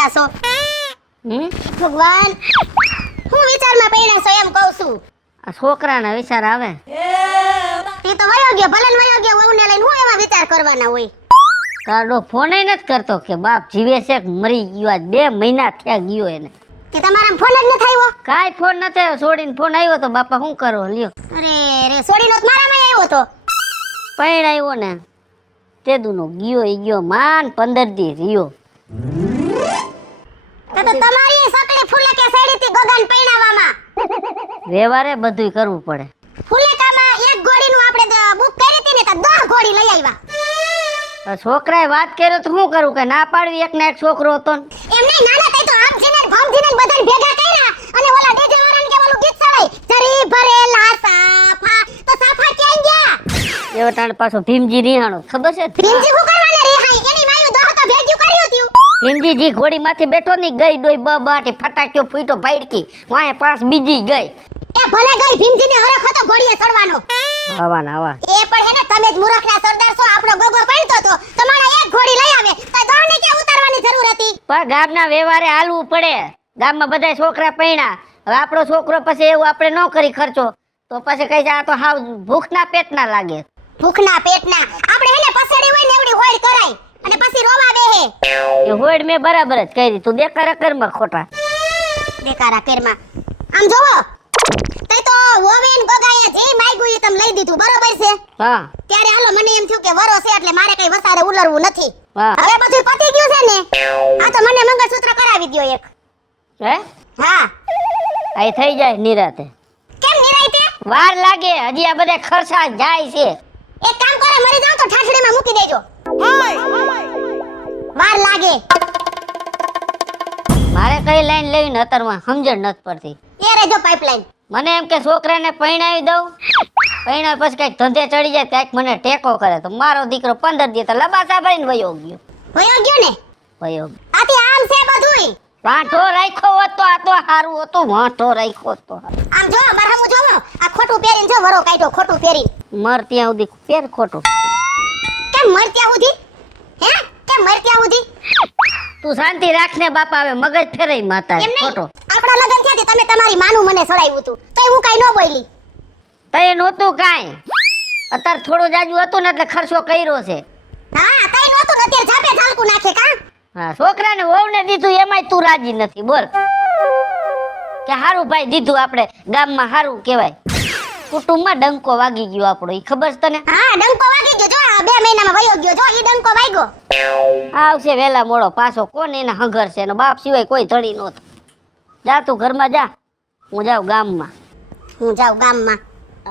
પડ્યા છો? ભગવાન, હું વિચારમાં પડ્યા છો એમ કહું છું. આ છોકરાના વિચાર આવે. તે તો વયો ગયો, ભલે ને વયો ગયો, વહુને લઈને હું એમાં વિચાર કરવાના હોય? તારો ફોન નથી કરતો કે બાપ જીવે છે કે મરી ગયો. આજ 2 મહિના થયા ગયો એને. કે તમારા ફોન જ નથી આવ્યો? કાઈ ફોન નથી આવ્યો. છોડીને ફોન આવ્યો તો બાપા શું કરો લ્યો. અરે રે, છોડીનો તો મારામાં આવ્યો તો. પૈણ આવ્યો ને તેદુનો ગયો ઈ ગયો માન 15 દી રહ્યો. તો તમારી સકડી ફૂલે કે સડીતી ગગન પૈણાવામાં વ્યવહારે બધુંય કરવું પડે. ફૂલેકામાં એક ઘોડીનું આપણે બુક કરી હતી ને તો 10 ઘોડી લઈ આવ્યા. છોકરાએ વાત કર્યો તો શું કરું કે ના પાડવી? એક ને એક છોકરો હતો ને. એમ નહીં, નાના તઈ તો આમજીને ભમજીને બધાને ભેગા કર્યા અને ઓલા ડીજે વાળાને કે ઓલું ગીત સડાય, જરી ભરેલા સાફા. તો સાફા ક્યાં ગયા? એવો ટાણ પાછો ભીમજી રિહાણો ખબર છે? ભીમજી હું કરવાના રિહાઈ? એની માયું દોહ તો ભેગ્યું કર્યું હતું. ભીમજી ઘોડી માંથી બેઠો ની ગઈ ડોઈ બાટી ફટાક્યો ફૂટ્યો ભાઈડકી વાય પાસ બીજી ગઈ. એ ભલે ગઈ, ભીમજીને હરખ હતો ઘોડીએ ચડવાનો. હવા ના હવા. એ પણ હે ને, તમે જ મૂર્ખના સરદાર છો. આપણો ગોગો પડતો તો તમારા એક ઘોડી લઈ આવે તો દોહને કે ઉતારવાની જરૂર હતી? પણ ગામના વ્યવહારે હાલવું પડે. ગામમાં બધા છોકરા પૈણા. હવે આપણો છોકરો પછી એવું આપણે ન કરી ખર્ચો તો પછી કઈ આ તો હાવ ભૂખના પેટના લાગે. ભૂખના પેટના આપણે હે ને પસડી હોય ને એવડી હોડ કરાય અને પછી રોવા બેહે. એ હોડ મેં બરાબર જ કરી. તું દેખારા કરમાં ખોટા દેખારા પેરમાં આમ જોવો તઈ તો ઓવેન ગગાએ જે માંગ્યું એ તમે લઈ દીધું, બરોબર છે? હા ત્યારે હાલો મને એમ થયું કે વરો છે એટલે મારે કઈ વસારે ઉલરવું નથી. હા. હવે બધું પતી ગયું છે ને, આ તો મને મંગળસૂત્ર કરાવી દ્યો એક. હે હા, આ થઈ જાય નિરાતે. કેમ નિરાયતે? વાર લાગે હજી આ બધા ખર્ચા જાય છે. એક કામ કરો, મરી જાવ તો ઠાઠડીમાં મૂકી દેજો. વાર લાગે. મારે કઈ લાઈન લેવી ને અત્યારમાં સમજણ નથી પડતી. એ રેજો પાઇપલાઈન. મને એમ કે છોકરાને પૈણાવી દઉં, પૈણા પછી કઈક ધંધે ચડી જાય કઈક મને ટેકો કરે તો મારો દીકરો 15 દી તો લબાસા ભરીને વયો ગયો. વયો ગયો ને? વયો ગયો. આથી આમ છે બધુંય. વાંઢો રાખ્યો હોત તો આ તો હારું હતું. વાંઢો રાખ્યો તો આમ જો મારા હું જોવો આ ખોટું પહેરીને જો વરો કાઢ્યો, ખોટું પહેરીને. મર ત્યાં સુધી પેર ખોટું. કેમ મર ત્યાં સુધી? હે કેમ મર ત્યાં સુધી? તું શાંતિ રાખ ને બાપા. હવે મગજ ફેરાઈ માતા એમ નહીં, ખોટો. આપણા લગન થયા તમે તમારી માનું મને સડાવ્યું હતું તો હું કાઈ ન બોલી. તઈ નહોતું કાંઈ. અત્યારે થોડું જાજુ હતું ને એટલે ખર્ચો કર્યો છે. હા તઈ નહોતું ને અત્યારે જાપે ઝાલકું નાખે કા? હા, છોકરાને વહુને દીધું એમાંય તું રાજી નથી. બોલ કે હારું ભાઈ દીધું, આપણે ગામમાં હારું કહેવાય. કુટુંબમાં ડંકો વાગી ગયો આપણો, ઈ ખબર છે તને? હા ડંકો વાગી ગયો. જો આ 2 મહિનામાં વયો ગયો. જો ઈ ડંકો વાગ્યો. આવશે વેલા મોડો પાછો. કોણ એના હંગર છે? એનો બાપ સિવાય કોઈ ધડી નો થાય. જા તું ઘરમાં જા, હું જાઉં ગામમાં. હું જાઉં ગામમાં?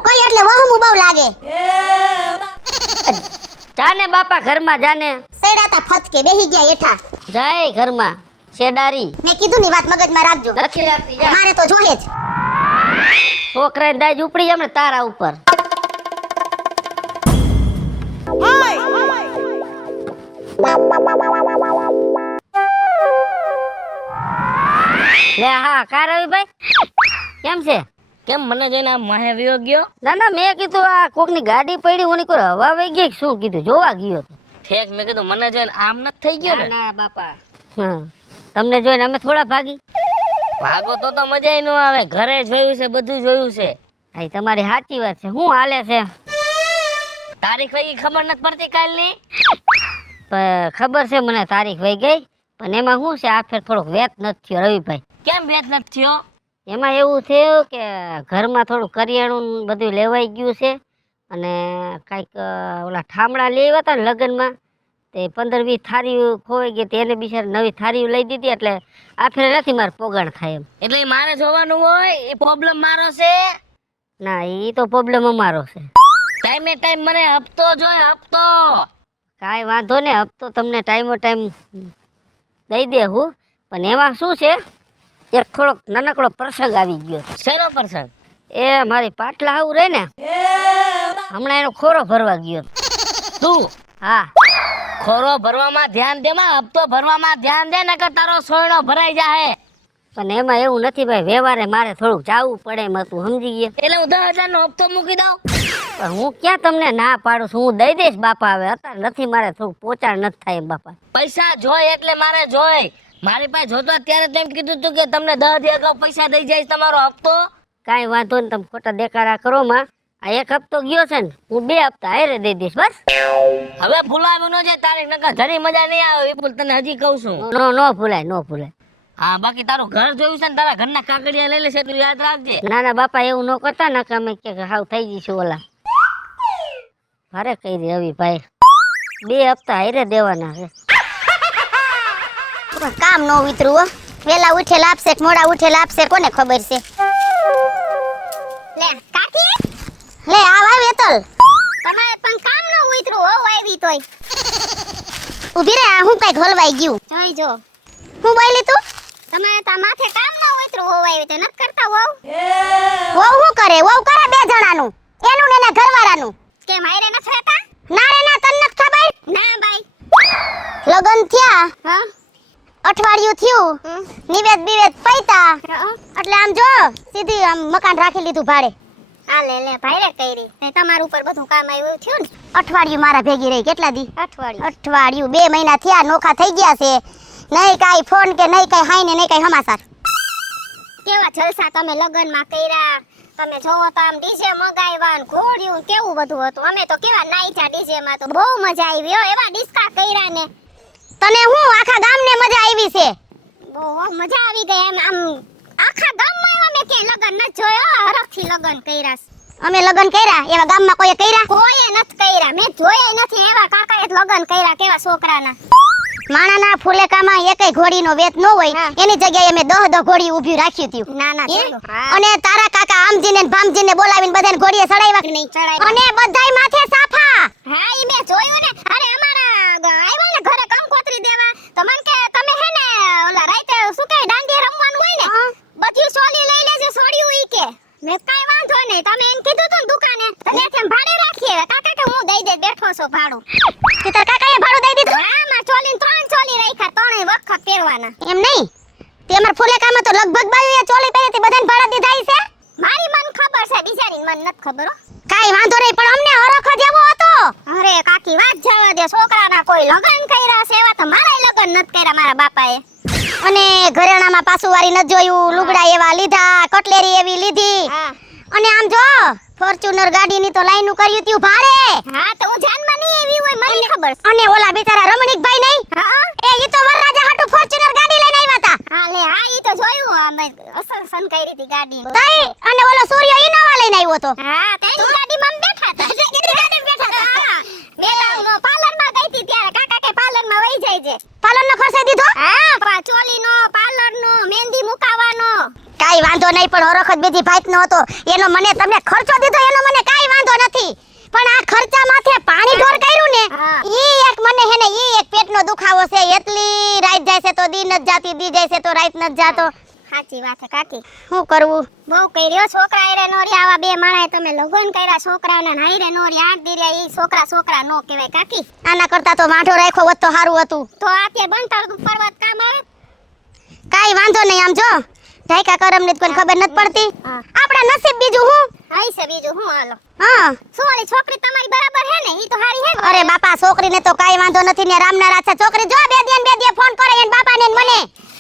કોઈ એટલે વહમું બહુ લાગે. જાને બાપા ઘરમાં જાને. સેડાતા ફતકે બેહી ગયા એઠા. જાય ઘરમાં શેડારી. મેં કીધું ની વાત મગજમાં રાખજો. નથી રાખતી. જા. મારે તો જોઈએ જ. છોકરાને દાજ ઉપડી જાય ને તારા ઉપર. લે હા કા રવિભાઈ કેમ છે? કેમ મને જોઈને આમ માહે વિયો ગયો? ના ના મેં કીધું આ કોકની ગાડી પડી ઓની કોઈ હવા વહી ગઈ શું કીધું જોવા ગયો હતો. ઠેક મેં કીધું મને જોઈને આમ નથી થઈ ગયો ને. ના બાપા. હા તમને જોઈને અમે થોડા ભાગી. ભાગો તો મજા નો આવે. ઘરે જોયું છે, બધું જોયું છે. આ તમારી સાચી વાત છે. શું હાલે છે? તારીખ વહી ખબર નથી પડતી કાલની. ખબર છે મને તારીખ વહી ગઈ પણ એમાં શું છે આ ફેર થોડોક વેત નથી થયો રવિભાઈ. કેમ વેત નથી થયો? એમાં એવું થયું કે ઘરમાં થોડું કરિયાણું બધું લેવાઈ ગયું છે અને કાંઈક ઓલા ઠામડા લેવા હતા ને લગ્નમાં તે 15-20 થારીઓ ખોવાઈ ગઈ. તેને બિચારી નવી થારીઓ લઈ દીધી એટલે આ ફેર નથી મારે પોગાણ થાય એમ. એટલે મારે જોવાનું હોય એ પ્રોબ્લેમ મારો છે? ના એ તો પ્રોબ્લેમ અમારો છે. ટાઈમે ટાઈમ મને હપ્તો જોઈએ, હપ્તો. કાંઈ વાંધો ને હપ્તો તમને ટાઈમો ટાઈમ દઈ દે હું. પણ એમાં શું છે એક થોડોક નાનકડો પ્રસંગ આવી ગયો. શેનો પ્રસંગ? એ મારી પાટલા આવું રહે ને હમણાં એનો ખોરો ભરવા ગયો. તું? હા. ખોરો ભરવામાં ધ્યાન દે માં, હપ્તો ભરવામાં ધ્યાન દે નકર તારો સોયણો ભરાઈ જાહે. પણ એમાં એવું નથી ભાઈ, વ્યવહારે મારે થોડુંક જાવું પડે એમ હતું, સમજી ગયા? એટલે હું 10,000 નો હપ્તો મૂકી દઉં? પણ હું ક્યાં તમને ના પાડું છું, હું દઈ દઈશ બાપા. હવે અત્યારે નથી, મારે થોડુંક પોચાણ નથી થાય એમ બાપા. પૈસા જોઈ એટલે મારે જોઈ. મારી પાસે જોતો ત્યારે તેમ કીધું તું કે તમને 10 દી અગાઉ પૈસા દઈ જાય તમારો હપ્તો. કાંઈ વાંધો નહીં, તમે ખોટા દેખાડા કરો માં. આ એક હપ્તો ગયો છે ને, હું 2 હપ્તા હારે દઈ દઈશ બસ. હવે ભૂલાવ્યું ન જાય તારી, નકર ઘણી મજા નહીં આવે વિપુલ, તને હજી કહું છું. નો ભૂલાય, નો ભૂલાય. હા બાકી તારું ઘર જોયું છે ને, તારા ઘરના કાકડિયા લઈ લેશે, તું યાદ રાખજે. ના ના બાપા, એવું ન કરતા ને કે અમે કે હાવ થઈ જઈશું ઓલા. મારે કહી દે હવે ભાઈ, 2 હપ્તા હારે દેવાના છે. પણ કામ નો વિતરું હો. વેલા ઉઠે લાપશે કે મોડા ઉઠે લાપશે કોને ખબર છે. લે કાકી, લે આવ વેતલ. તમારે પણ કામ નો વિતરું હો આવી તોય. ઊભી રે, આ હું કઈ હલવાઈ ગયું. જોઈ જો. હું બોલી તું? તમારે તા માથે કામ નો વિતરું હો આવી તે નત કરતા વહુ. વહુ શું કરે? વહુ કરે 2 જણાનું. એનું ને એના ઘરવાળાનું. કે મારે ન થતા? ના રે ના, તને નત ખબર? ના ભાઈ. લગન થયા. હા. અઠવાડિયું થયું, નિવેદ બિવેદ પૈતા એટલે આમ જો સીધી આમ મકાન રાખી લીધું ભાડે. હા લે ભાઈ કરી ને તમાર ઉપર બધું કામ આવ્યું થયું ને. અઠવાડિયું મારા ભેગી રહી. કેટલા દી? અઠવાડિયું 2 મહિના થયા, નોખા થઈ ગયા છે. નહીં કાઈ ફોન કે નહીં કાઈ હાઈ ને નહીં કાઈ સમાચાર. કેવા જલસા તમે લગનમાં કર્યા. તમે જોવો તો આમ ડીજે મગાવ્યા ને ઘોડ્યું કેવું બધું હતું. અમે તો કેવા નાઈચા ડીજે માં, તો બહુ મજા આવી હો. એવા ડિસ્કા કર્યા ને. તને હું આખા ગામને મજા આવી છે? બહુ મજા આવી ગઈ. આમ આખા ગામમાં એવા મેં કે લગન ન જોયો, હરખથી લગન કર્યા. અમે લગન કર્યા એવા ગામમાં કોઈએ કર્યા? કોઈએ નથી કર્યા. મેં જોયા નથી એવા કાકાએ લગન કર્યા. કેવા છોકરાના માણાના ફુલેકામાં એકેય ઘોડીનો વેત ન હોય, એની જગ્યાએ અમે 10 ઘોડી ઊભી રાખ્યું હતું. ના ના, અને તારા કાકા આમજીને ને ભામજીને બોલાવીને બધાને ઘોડીએ ચડાવ્યા કે નહીં? અને બધાય માથે સાફા. હા ઈ મેં જોયું ને. અરે અમારા આવ્યા ને ઘરે કંકોત્રી દેવા, તો મન કે તમે હે ને ઓલા રાતે શું કે દાંડિયા રમવાનું હોય ને, બધી સોલી લઈ લેજે. સોડ્યું ઈ કે મેં કાઈ વાંધો નહીં, તમે એમ કીધું તું દુકાને તને તેમ ભાડે રાખીએ. કાકા કે હું દઈ દે, બેઠો છો ભાડું. કે તાર કાકાએ ભાડું દઈ દીધું? હા, માં ચોલી 3 ચોલી રાખ્યા, 3 વખત પહેરવાના. એમ નહીં, તે અમાર ફુલેકામાં તો લગભગ બાયુએ ચોલી પહેરી હતી, બધાને ભાડા દીધા છે. મારી મન ખબર છે, બિચારી મન નથી ખબર હો. કાઈ વાંધો નહીં, પણ અમને હરખ જ એવો હતો. અરે કાકી વાત જવા દે. છોકરાના કોઈ લગન કર્યા છે એવા તો મારાય લગન નથી કર્યા મારા બાપાએ. અને ઘરેણામાં પાછું વારી ન જોયું, લુગડા એવા લીધા, કટલેરી એવી લીધી. અને આમ જો ફોર્ચ્યુનર ગાડીની તો લાઈનું કર્યું ત્યું ભાડે. હા તો હું જાનમાં નહીં આવી હોય મને ખબર. અને ઓલા બિચારા રમણીકભાઈ નહીં, એ ઈ તો વરરાજા હાટુ ફોર્ચ્યુનર ગાડી લઈને આવ્યા હતા. હા લે, હા ઈ તો જોયું. અમે અસલ સંકારી હતી ગાડી. તઈ અને ઓલો સૂર્ય ઇનોવા લઈને આવ્યો તો. હા તેની ગાડીમાં બેઠા હતા. ગાડીમાં બેઠા હતા. મેં પાર્લરમાં ગઈ હતી ત્યારે કાકા કે પાર્લરમાં વહી જાય છે. પાર્લરનો ખર્ચો દીધો? હા, ચોલીનો, પાર્લરનો, મહેંદી મુકાવાનો. કાઈ વાંધો નહીં, પણ હરખ જ બીજી ભાઈનો હતો. એનો મને તમને ખર્ચો દીધો એનો મને કાઈ વાંધો નથી, પણ આ ખર્ચા માથે પાણી ઢોર કર્યું ને, ઈ એક મને હે ને ઈ એક પેટનો દુખાવો છે. એટલી રાત જાય છે તો દી ન જાતી, દી જાય છે તો રાત ન જાતો. સાચી વાત છે કાકી. શું કરવું? બહુ કર્યો. છોકરા હારે નો રી. આવા 2 માણાએ તમે લગન કર્યા છોકરાને હારે નો રી. 8 દી ઈ છોકરા નો કહેવાય કાકી. આના કરતા તો વાંઢો રાખ્યો હોત તો સારું હતું. તો આ તે બનતા પર્વત કામ આવે. કાઈ વાંધો નહીં. આમ જો ઢાઈકા કરમને કોઈ ખબર નથી પડતી. આપડા નસીબ બીજું હું આઈ છે, બીજું હું. હાલો. હા, સોળી છોકરી તમારી બરાબર હે ને? ઈ તો હારી હે. અરે બાપા, છોકરીને તો કાઈ વાંધો નથી ને. રામના રાછા છોકરી જો 2 દી ફોન કરે એન બાપાને ને મને.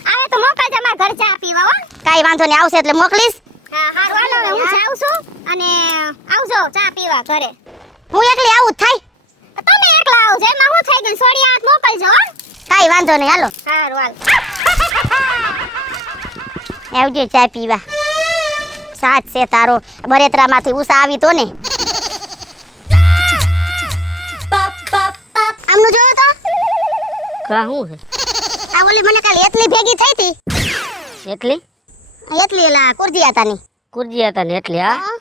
આવે તો મોકલજે અમાર ઘર ચા પીવા હો. કાઈ વાંધો નહીં, આવશે એટલે મોકલીશ. હા હારું, હાલો હું જાઉં છું. અને આવજો ચા પીવા ઘરે. હું એકલી આવું થાય? તમે એકલા આવજો, એમાં હું થઈ ગયું. સોળી હાથ મોકલજો હો. કાઈ વાંધો નહીં, હાલો. હારું હાલ. આવજે ચા પીવા. સાચ છે તારો. બરેતરામાંથી ઉષા આવી તો ને. આમનું જોયું તો? કા હું છે? આ ઓલી મને કાલે એટલી ભેગી થઈ હતી. એટલી એલા કુરજીયાતાની. કુરજીયાતાની એટલી? હા,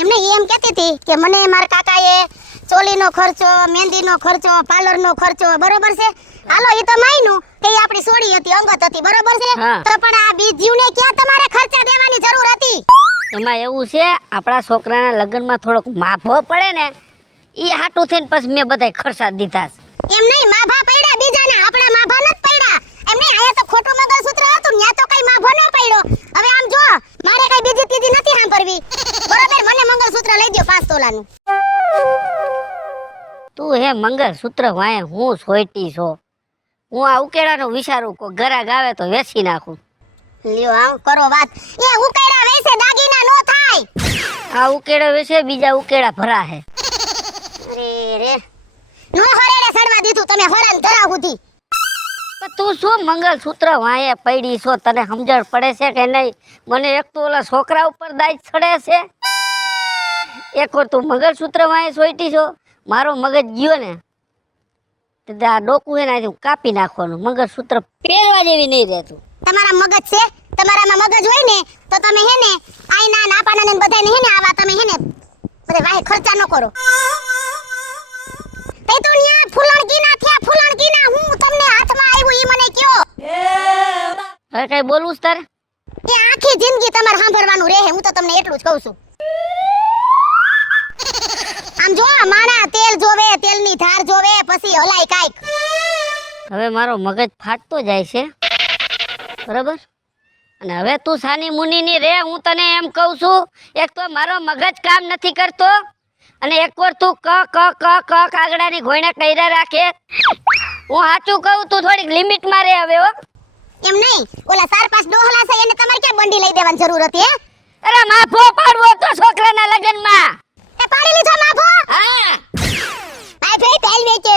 એમને એમ કહેતી હતી કે મને મારા કાકાએ ચોલીનો ખર્ચો, મહેંદીનો ખર્ચો, પાર્લરનો ખર્ચો, બરોબર છે. હાલો ઈ તો માયનું કે ઈ આપણી સોડી હતી, અંગત હતી, બરોબર છે. તો પણ આ બીજીને ક્યાં તમારે ખર્ચા દેવાની જરૂર હતી? એમાં એવું છે, આપણા છોકરાના લગ્નમાં થોડોક માફો પડે ને, ઈ હાટું થઈને પછી મેં બધાય ખર્ચા દીધા. એમ નહીં, માભા પડ્યા બીજાના, આપણા માભા નત પડ્યા. એમ નહીં, આયા તો ખોટું મંગળસૂત્ર હતું, ન્યા તો કઈ માભો ન પડ્યો. હવે આમ જો, મારે કઈ બીજી ત્રીજી નથી સાંભળવી, બરોબર? મને મંગળસૂત્ર લઈ દો 5 તોલાનું. તું હે મંગળસૂત્ર વાય હું સોઈટી છો? હું આ ઉકેડાનું વિચારું કો ગરાગ આવે તો વેચી નાખું. લ્યો આમ કરો વાત. એ ઉકેડા વેસે દાગીના નો થાય. આ ઉકેડા વેચે બીજા ઉકેડા ભરા હે. અરે રે નો હરેડે સડવા દીધું તમે હરણ ધરા સુધી. પણ તું શું મંગલસૂત્ર વાંયે પડી છો, તને સમજણ પડે છે કે નહીં? મને એક તો ઓલા છોકરા ઉપર દાઈ ચડે છે, એક વાર તું મંગલસૂત્ર વાંયે સોઈટી છો. મારો મગજ ગયો ને તે આ ડોકું હે ને કાપી નાખવાનું. મંગલસૂત્ર પહેરવા જેવી નહીં રહેતું. તમારા મગજ છે, તમારામાં મગજ હોય ને તો તમે હે ને આઈના નાપાના ને બધાને હે ને આવા તમે હે ને બધે વાહે ખર્ચા ન કરો. તે તો ન્યા ફૂલણગીના થયા ફૂલણગીના હું તમને હાથમાં આવ્યું ઈ મને કયો. હવે કઈ બોલવું છે તારે? એ આખી જિંદગી તમારે સાંભળવાનું રહે, હું તો તમને એટલું જ કહું છું. આમ જો માણા તેલ જોવે, તેલની ધાર જોવે, પછી હલાય કાઈક. હવે મારો મગજ ફાટતો જાય છે, બરાબર? અને હવે તું સાની મુનીની રે. હું તને એમ કહું છું, એક તો મારો મગજ કામ નથી કરતો અને એકવાર તું ક ક ક ક કાગડાની ઘોયણા કર્યા રાખે. હું સાચું કહું, તું થોડીક લિમિટમાં રે હવે. હો એમ નહીં, ઓલા 4-5 ડોહલા છે એને તમારે ક્યાં બંડી લઈ દેવાની જરૂર હતી? હે અરે માફો પાડવો તો છોકરાના લગનમાં. એ પાડી લીધો માફો? હા આ ભાઈ પહેલ વેચે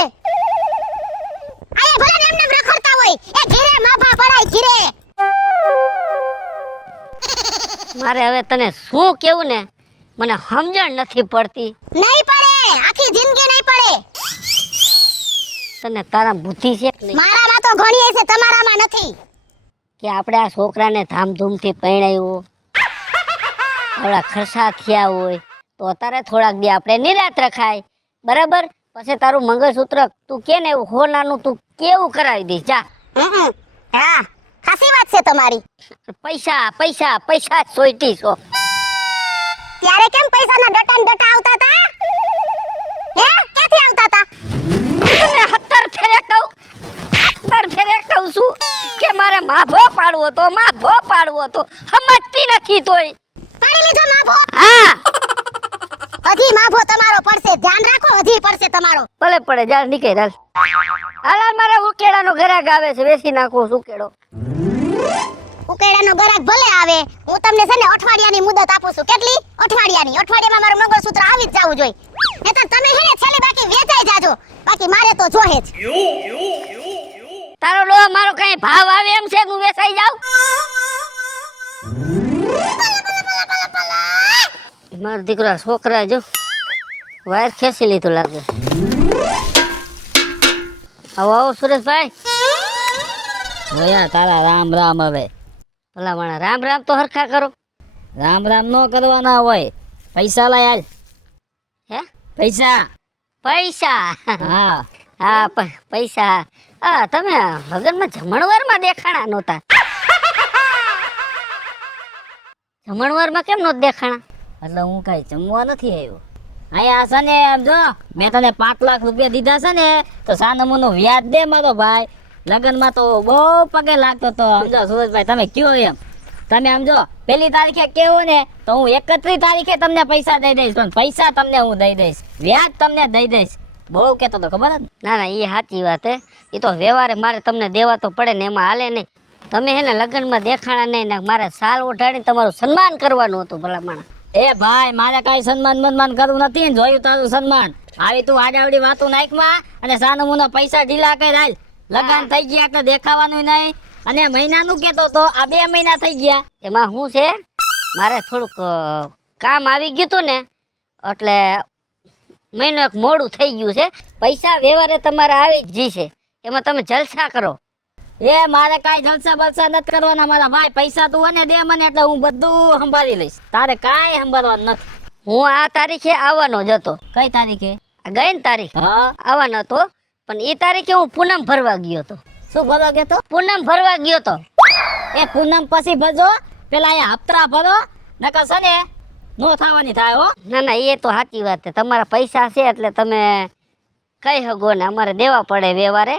આય ભલે ને એમને રખડતા હોય એ ઘરે માફા પડાય ઘરે. મારે હવે તને શું કેવું ને મને સમજણ નથી પડતી. નહીં પડે, આખી જિંદગી નહીં પડે. તને તારા બુદ્ધિ છે કે નહીં? મારામાં તો ઘણી છે, તમારામાં નથી. કે આપણે આ છોકરાને ધામધૂમથી પરણાવ્યો, થોડા ખર્ચા થયા હોય તો અત્યારે થોડાક દી આપણે નિરાત રખાય, બરાબર? પછી તારું મંગળસૂત્ર તું કે ને એવું હોનાનું તું કેવું કરાવી દઈશ. જા. હા ખાસી વાત છે તમારી. પૈસા પૈસા પૈસા જ સોઈટી છો. ત્યારે કેમ પૈસાના ડટા ને ડટા આવતા હતા? હે ક્યાંથી આવતા હતા? તને 17 ફેરે કહું છું કે મારે માભો પાડવો તો સમજતી નથી તોય. પાડી લીધો માફો? હા હજી માફો તમારો પડશે, ધ્યાન રાખો, હજી પડશે તમારો. ભલે પડે, જા નીકળ હાલ. હાલ મારા ઉકેડાનો ગરાગ આવે છે, વેચી નાખો ઉકેડો. ઉકેડાનો ગરાક ભલે આવે, હું તમને છે ને અઠવાડિયાની મુદત આપું છું. કેટલી? અઠવાડિયાની. અઠવાડિયામાં મારું મંગળસૂત્ર આવી જ જાવું જોઈએ. નહીતર તમે હે ને છેલ્લે બાકી વેચાઈ જાજો, બાકી મારે તો જોહે જ. તારો લો મારો કઈ ભાવ આવે એમ છે હું વેચાઈ જાઉં? મારો દીકરા છોકરા જો વાયર ખેંચી લીધું લાગે. આવો આવો સુરેશભાઈ. ઓયા તારા રામ રામ. હવે ભલા માણા રામ રામ તો હરખા કરો. રામ રામ નો કરવાના હોય, પૈસા લાય હાલ. હે પૈસા? પૈસા? હા હા પૈસા. હા તમે લગનમાં જમણવારમાં દેખાણા નહોતા. જમણવારમાં કેમ નહોતા દેખાણા? એટલે હું કઈ જમવા નથી આવ્યો. અહીંયા છે ને આમ જો મેં તને 5 લાખ રૂપિયા દીધા છે ને તો સાનમુનું વ્યાજ દે મારો ભાઈ. લગનમાં તો બહુ પગે લાગતો તો. સમજો સુરજભાઈ, તમે કયો એમ. તમે આમ જો 1 તારીખે કેવો ને તો હું 31 તારીખે તમને પૈસા દઈ દઈશ, પણ પૈસા તમને હું દઈ દઈશ, વ્યાજ તમને દઈ દઈશ. બહુ કેતો તો ખબર જ. ના ના એ સાચી વાત હે. એ તો વ્યવહારે મારે તમને દેવા તો પડે ને, એમાં હાલે નહીં. તમે હે ને લગ્નમાં દેખાણા નહીં ને મારે સાલ ઓઢાડીને તમારું સન્માન કરવાનું હતું. ભલા માણા એ ભાઈ, મારે કઈ સન્માન કરવું નથી ને જોયું તારું સન્માન. આવી તું આડાવડી વાતું નાખમાં અને સાનમુના પૈસા ઢીલા કર હાલ. લગન થઈ ગયા એટલે દેખાવાનું નહીં. અને મહિનાનું કેતો તો આ 2 મહિના થઈ ગયા. એમાં શું છે, મારે થોડુંક કામ આવી ગયું હતું ને એટલે મહિનો એક મોડું થઈ ગયું છે. પૈસા વ્યવહારે તમારે આવી જ છે, એમાં તમે જલસા કરો. એ મારે કાઈ જલસા બલસા નથી કરવાના મારા ભાઈ. પૈસા તું અને દે મને એટલે હું બધું સંભાળી લઈશ. તારે કાઈ સંભાળવાનું નથી. હું આ તારીખે આવવાનો જ હતો. કઈ તારીખે? આ ગઈ ને તારીખ હા આવવાનો હતો, પણ એ તારીખે હું પૂનમ ભરવા ગયો હતો. શું ભરવા ગયો તો? પૂનમ ભરવા ગયો હતો. એ પૂનમ પછી ભરજો, પેલા અહીંયા હપ્તા ભરો, નકર છે ને નો થવાની થાય હો. ના ના એ તો સાચી વાત છે. તમારા પૈસા છે એટલે તમે કઈ શકો ને, અમારે દેવા પડે વ્યવહારે.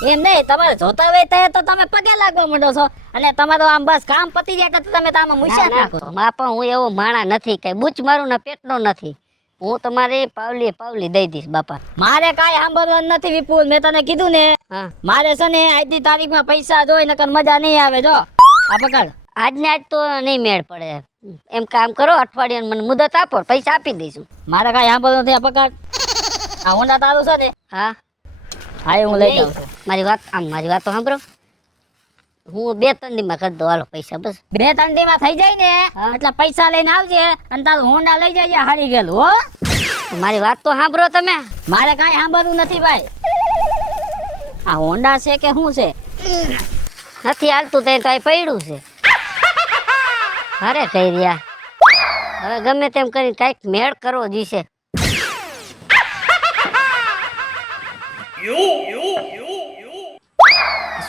એમ નહીં, તમારે જોતા હોય ત્યારે તો તમે પગે લાગવા માંડો છો અને તમારો આમ બસ કામ પતી જાય તો તમે તો આમાં મૂછા નાખો. માં પણ હું એવો માણા નથી, કઈ બૂચ મારું ને પેટનો નથી. હું તમારી પાવલી પાવલી દઈ દઈશ બાપા. મારે કાંઈ સાંભળવાનું નથી વિપુલ, મેં તને કીધું ને. હા, મારે છે ને આજની તારીખમાં પૈસા જોઈ નકર મજા નહીં આવે. જો આ પકડ. આજને આજ તો નહીં મેળ પડે. એમ કામ કરો, અઠવાડિયાની મને મુદત આપો, પૈસા આપી દઈશું. મારે કાંઈ સાંભળવાનું નથી. આ પકડ. આ હોન્ડા તારું છે ને? હા, હા એ હું લઈ જાઉં છું. મારી વાત તો સાંભળો. હું 2-3 દીમાં કરી દઉં, હાલો પૈસા બસ. 2-3 દીમાં થઈ જાય ને એટલે પૈસા લઈને આવજે અને તારું હોન્ડા લઈ જજે હારી ગયેલું હો. મારી વાત તો સાંભળો તમે. મારે કાંઈ સાંભળવું નથી ભાઈ. આ હોન્ડા છે કે શું છે? નથી હાલતું તો આ પડ્યું છે. અરે કઈ રહ્યા, હવે ગમે તેમ કરી કઈક મેળ કરવો જોઈશે.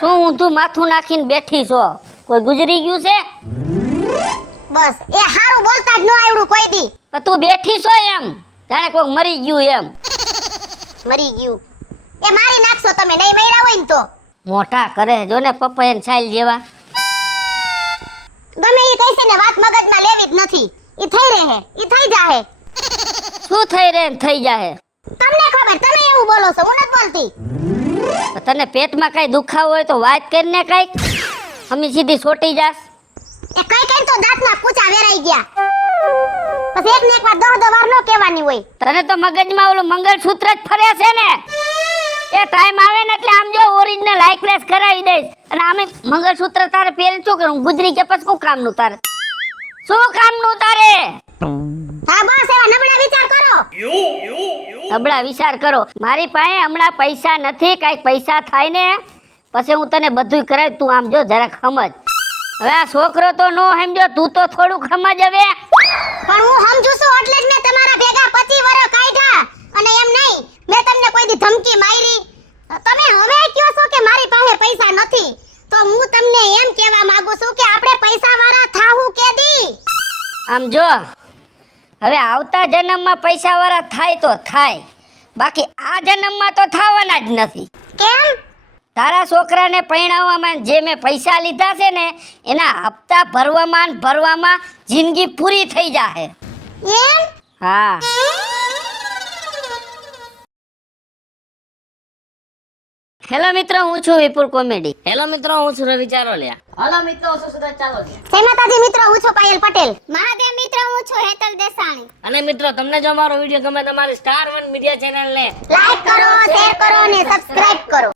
શું ઊંધું માથું નાખીને બેઠી છો? કોઈ ગુજરી ગયું છે? બસ એ હારું બોલતા જ ન આવડું કોઈ દી. પણ તું બેઠી છો એમ જાણે કોઈ મરી ગયું એમ. મરી ગયું એ મારી નાખશો તમે, નહીં મર્યા હોય ને તો. મોટા કરે જો ને પપ્પા એને છાલ જેવા. ગમે એ કહેશે ને વાત મગજમાં લેવી જ નથી. ઈ થઈ રહે, ઈ થઈ જાહે. શું થઈ રહે ને થઈ જાય? તમને ખબર, તમે એવું બોલો છો, હું નથી બોલતી. તને પેટમાં કઈ દુખાવો હોય તો વાત કરીને કઈક અમી સીધી છોટી જાસ. એ કઈ કઈ તો દાંતના કૂચા વેરાઈ ગયા. પછી એક ને એક વાર 10 વાર નો કહેવાની હોય. તને તો મગજમાં ઓલું મંગળસૂત્ર જ ફરે છે ને. એ ટાઈમ આવે ને એટલે આમ જો ઓરિજિનલ હાઈ ક્લાસ કરાવી દઈશ. અને આમે મંગળસૂત્ર તારે પહેરી શું કરું? ગુજરી કે પછી શું કામનું તારે? શું કામનું તારે? હા બસ એવા નબળા વિચાર કરો. નબળા વિચાર કરો. મારી પાસે હમણાં પૈસા નથી. કાંઈક પૈસા થાય ને પછી હું તને બધું કરાવી. તું આમ જો જરાક સમજ. હવે આ છોકરો તો નો સમજો, તું તો થોડુંક સમજ હવે. પણ હું સમજુ છું એટલે જ મેં તમારા ભેગા 25 વર્ષ કાઢ્યા. અને એમ નહીં મેં તમને કોઈ દી ધમકી મારી. તમે હવે કહો છો કે મારી પાસે પૈસા નથી, તો હું તમને એમ કહેવા માંગુ છું કે આપણે પૈસા વાળા થાહું કે દી. આમ જો હવે આવતા જન્મમાં પૈસા વાળા થાય તો થાય, બાકી આ જન્મમાં તો થવાના જ નથી. કેમ? તારા છોકરાને પરણાવવામાં જે મેં પૈસા લીધા છે ને એના હપ્તા ભરવામાં જિંદગી પૂરી થઈ જાહે. એમ? હા. હેલો મિત્રો, હું છું વિપુલ કોમેડી. હેલો મિત્રો, હું છું રવિ ચારોલિયા. હાલો મિત્રો, હું છું સુરત ચારોલિયા. જય માતાજી મિત્રો, હું છું પાયલ પટેલ. મહાદેવ મિત્રો, હું છું હેતલ દેસાણી. અને મિત્રો, તમને જો અમારો વિડીયો ગમે તો અમારી સ્ટાર 1 મીડિયા ચેનલને લાઈક કરો, શેર કરો અને સબસ્ક્રાઇબ કરો.